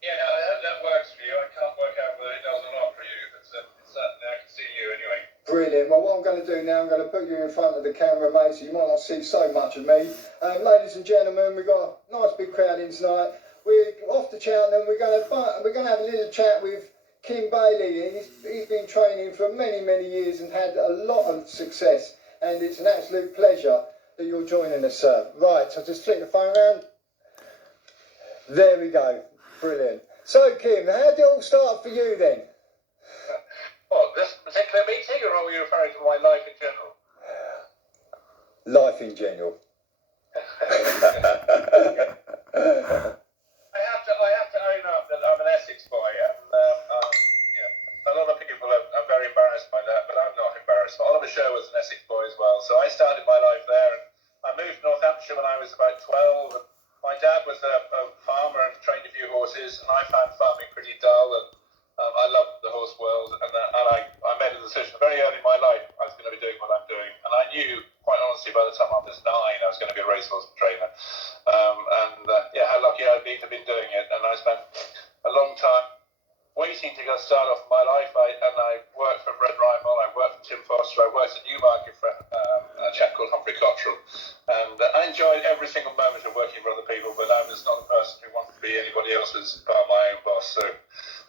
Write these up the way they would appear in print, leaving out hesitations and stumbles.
Yeah, I hope that works for you. I can't work out whether it does or not for you, but certainly I can see you anyway. Brilliant. Well, what I'm going to do now, I'm going to put you in front of the camera, mate, so you might not see so much of me. Ladies and gentlemen, we've got a nice big crowd in tonight. We're off to Cheltenham. We're going to have a little chat with Kim Baìley. He's been training for many, many years and had a lot of success. And it's an absolute pleasure that you're joining us, sir. Right, so just flick the phone around. There we go. Brilliant. So, Kim, how did it all start for you then? What, this particular meeting, or are you referring to my life in general? Life in general. I have to own up that I'm an Essex boy, and a lot of people are very embarrassed by that, but I'm not embarrassed. Oliver Show was an Essex boy as well, so I started my life there, and I moved to Northamptonshire when I was about 12. And my dad was a farmer and trained a few horses, and I found farming pretty dull, and I loved the horse world, and I made a decision very early in my life I was going to be doing what I'm doing, and I knew, quite honestly, by the time I was 9, I was going to be a racehorse trainer, how lucky I'd be to have been doing it, and I spent a long time waiting to start off my life. I worked for Red Rifle, I worked for Tim Foster, I worked at Newmarket for a chap called Humphrey Cottrell, and I enjoyed every single moment of working for other people, but I was not a person who wanted to be anybody else's but my own boss, so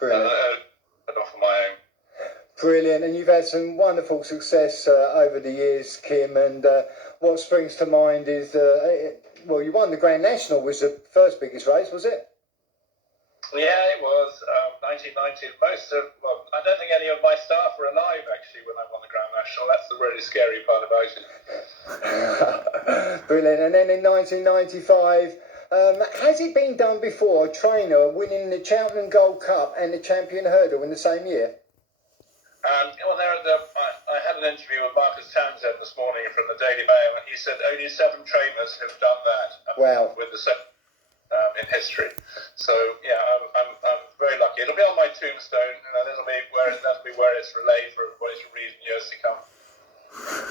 off on my own. Brilliant, and you've had some wonderful success over the years, Kim, and what springs to mind is, well, you won the Grand National, was the first biggest race, was it? Yeah, it was. 1990. I don't think any of my staff were alive, actually, when I won the Grand National. That's the really scary part about it. Brilliant, and then in 1995, has it been done before, a trainer winning the Cheltenham Gold Cup and the Champion Hurdle in the same year? I had an interview with Marcus Townsend this morning from the Daily Mail, and he said only 7 trainers have done that. Wow. With the 7 in history. So yeah, I'm very lucky. It'll be on my tombstone, and that'll be where it's relayed for whatever reason years to come.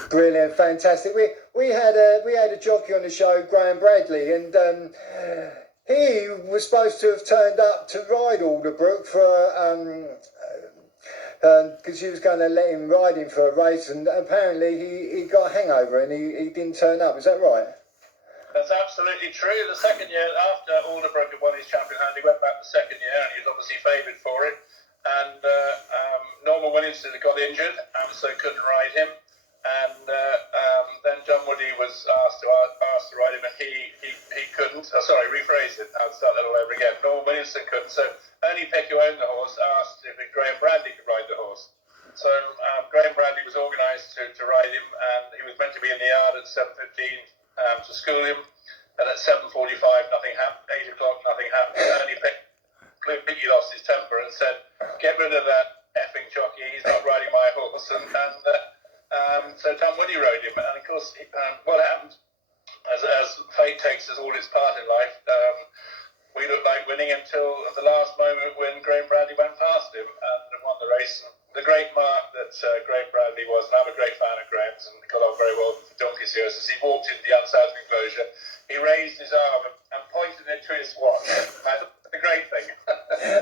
Brilliant, fantastic. We had a jockey on the show, Graham Bradley, and he was supposed to have turned up to ride Alderbrook for because she was going to let him ride him for a race, and apparently he got a hangover and he didn't turn up. Is that right? That's absolutely true. The second year after Alderbrook had won his champion hand, he went back the second year, and he was obviously favoured for it. And Norman Williamson got injured, and so couldn't ride him. And then John Woody was asked to ride him, and he couldn't. Rephrase it. I'll start that all over again. Norman Williamson couldn't. So Ernie Peck, who owned the horse, asked if Graham Bradley could ride the horse. So Graham Bradley was organised to ride him, and he was meant to be in the yard at 7:15. To school him, and at 7:45 nothing happened, 8 o'clock nothing happened, and he completely lost his temper and said, "Get rid of that effing jockey, he's not riding my horse," and so Tom Woody rode him, and of course what happened, as fate takes us all its part in life, we looked like winning until the last moment when Graham Bradley went past him and won the race. The great mark that Graham Bradley was, and I'm a great fan of Graham's and got on very well for donkey's years, as he walked into the unsouth enclosure, he raised his arm and pointed it to his watch. That's a great thing.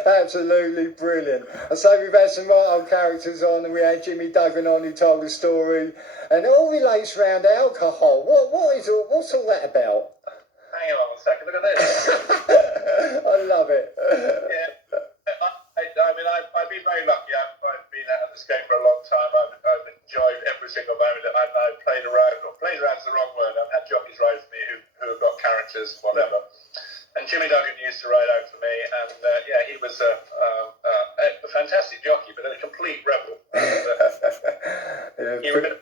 Absolutely brilliant. And so we've had some right old characters on, and we had Jimmy Duggan on who told a story, and it all relates around alcohol. What's all that about? Hang on a second, look at this. I love it. Yeah. I've been very lucky. I've been at this game for a long time. I've enjoyed every single moment. I've played around. Or played around is the wrong word. I've had jockeys ride for me who have got characters, whatever. And Jimmy Duggan used to ride out for me, and he was a fantastic jockey, but a complete rebel. He rode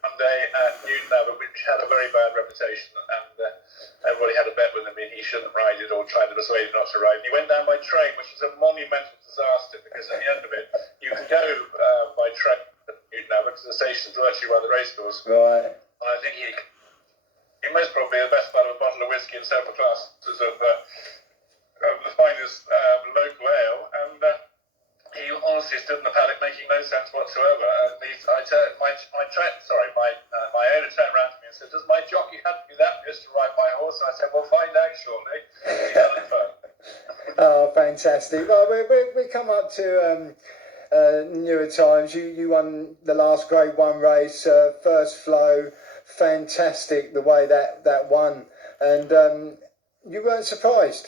one day at Newton Abbot, which had a very bad reputation, and everybody had a bet with him. He shouldn't ride it, or tried to persuade him not to ride. And he went down by train, which is a monumental disaster, because at the end of it, you can go by train to Newton Abbot, because the station's virtually by the racecourse. Right. And I think he most probably the best part of a bottle of whiskey and several glasses of the finest local ale, and he honestly stood in the paddock making no sense whatsoever. And my owner turned around to me and said, "Does my jockey have to be that pissed to ride my horse?" And I said, "Well, find out shortly." He had a phone. Oh, fantastic. Well, we come up to newer times. You won the last Grade 1 race, first flow. Fantastic the way that won. And you weren't surprised?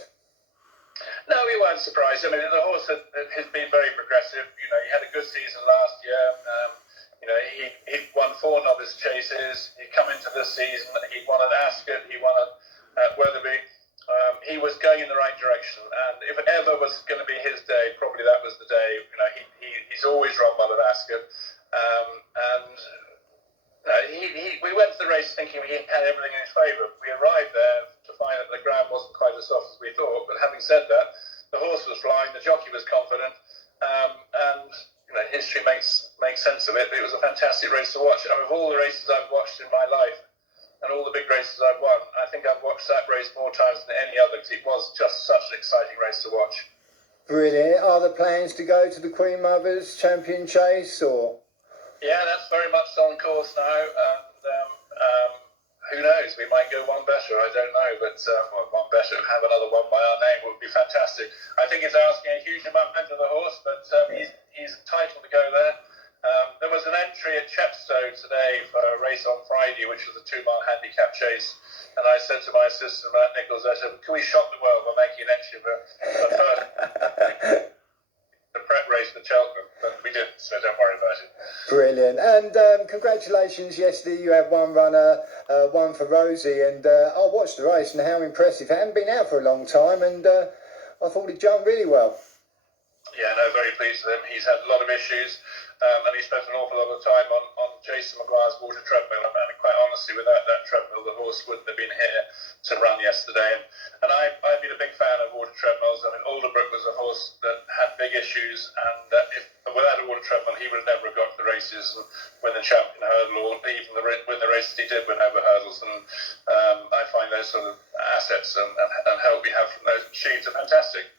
No, we weren't surprised. I mean, the horse has been very progressive. You know, he had a good season last year. You know, he won 4 novice chases. He come into this season. He won at Ascot. He won at Wetherby. He was going in the right direction, and if it ever was going to be his day, probably that was the day. You know, he's always run well at Ascot, and we went to the race thinking he had everything in his favour. We arrived there to find that the ground wasn't quite as soft as we thought. But having said that, the horse was flying, the jockey was confident, and you know, history makes sense of it. It was a fantastic race to watch. Of all the races I've watched in my life, and all the big races I've won, I think I've watched that race more times than any other, because it was just such an exciting race to watch. Brilliant. Are there plans to go to the Queen Mother's Champion Chase, or? Yeah, that's very much on course now, and who knows, we might go one better, I don't know, but one better, have another one by our name would be fantastic. I think it's asking a huge amount of the horse, but he's entitled to go there. There was an entry at Chepstow today for a race on Friday, which was a 2-mile handicap chase. And I said to my assistant, Matt Nichols, I said, can we shock the world by making an entry for the prep race for Cheltenham? But we didn't, so don't worry about it. Brilliant. And congratulations, yesterday you had one runner, one for Rosie, and I watched the race and how impressive. It hadn't been out for a long time, and I thought he jumped really well. Yeah, no, very pleased with him. He's had a lot of issues, and he spent an awful lot of time on Jason Maguire's water treadmill. And quite honestly, without that treadmill, the horse wouldn't have been here to run yesterday. And I've been a big fan of water treadmills. I mean, Alderbrook was a horse that had big issues, and without a water treadmill, he would have never have got to the races and win the champion hurdle, or even win the races he did win over hurdles. And I find those sort of assets and help we have from those machines are fantastic.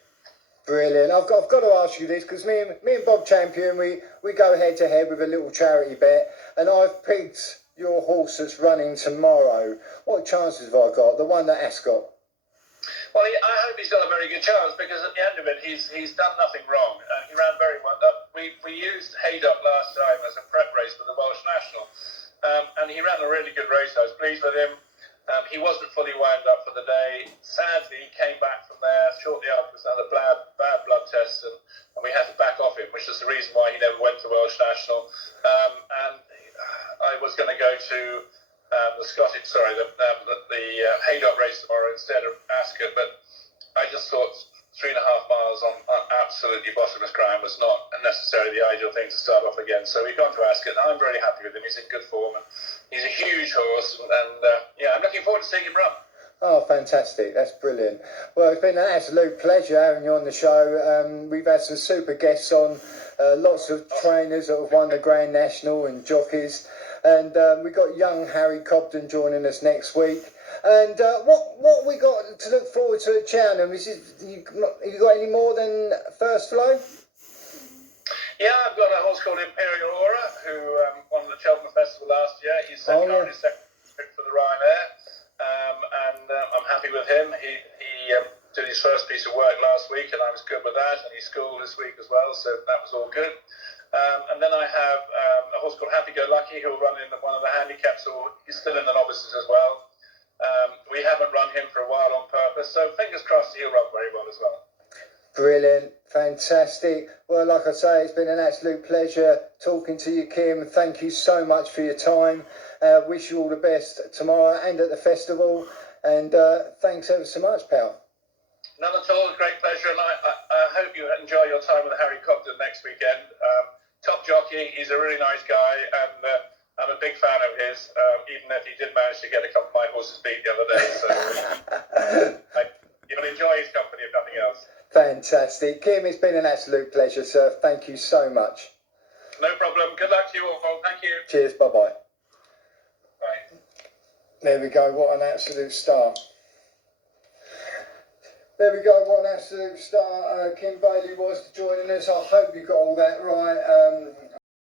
Brilliant. I've got to ask you this, because me and Bob Champion, we go head to head with a little charity bet, and I've picked your horse that's running tomorrow. What chances have I got? The one at Ascot. Well, I hope he's got a very good chance, because at the end of it, he's done nothing wrong. He ran very well. We used Haydock last time as a prep race for the Welsh National, and he ran a really good race. I was pleased with him. He wasn't fully wound up for the day. Sadly, he came back from there shortly afterwards and had a bad blood test, and we had to back off him, which is the reason why he never went to Welsh National. And I was going to go to the Haydock race tomorrow instead of Ascot, but I just thought 3.5 miles on absolutely bottomless ground was not necessarily the ideal thing to start off again. So we've gone to Ascot, and I'm very happy with him. He's in good form, and he's a huge horse, and I'm looking forward to seeing him run. Oh, fantastic. That's brilliant. Well, it's been an absolute pleasure having you on the show. We've had some super guests on, lots of trainers that have won the Grand National and jockeys. And we've got young Harry Cobden joining us next week. And what we got to look forward to at Cheltenham? Have you got any more than First Flow? Yeah, I've got a horse called Imperial Aura, who won the Cheltenham Festival last year. He's currently second for the Ryanair, and I'm happy with him. He did his first piece of work last week, and I was good with that, and he schooled this week as well, so that was all good. And then I have a horse called Happy Go Lucky, who will run in one of the handicaps, or he's still in the novices as well. We haven't run him for a while on purpose, so fingers crossed he'll run very well as well. Brilliant, fantastic. Well, like I say, it's been an absolute pleasure talking to you, Kim. Thank you so much for your time. Wish you all the best tomorrow and at the festival. And thanks ever so much, pal. None at all, great pleasure. And I hope you enjoy your time with Harry Cobden next weekend. Top jockey, he's a really nice guy, and I'm a big fan of his, even if he did manage to get a couple of my horses beat the other day. So you'll enjoy his company, if nothing else. Fantastic. Kim, it's been an absolute pleasure, sir. Thank you so much. No problem. Good luck to you all, Paul. Thank you. Cheers. Bye-bye. Bye. There we go. What an absolute star. There we go, what an absolute star Kim Baìley was joining us. I hope you got all that right.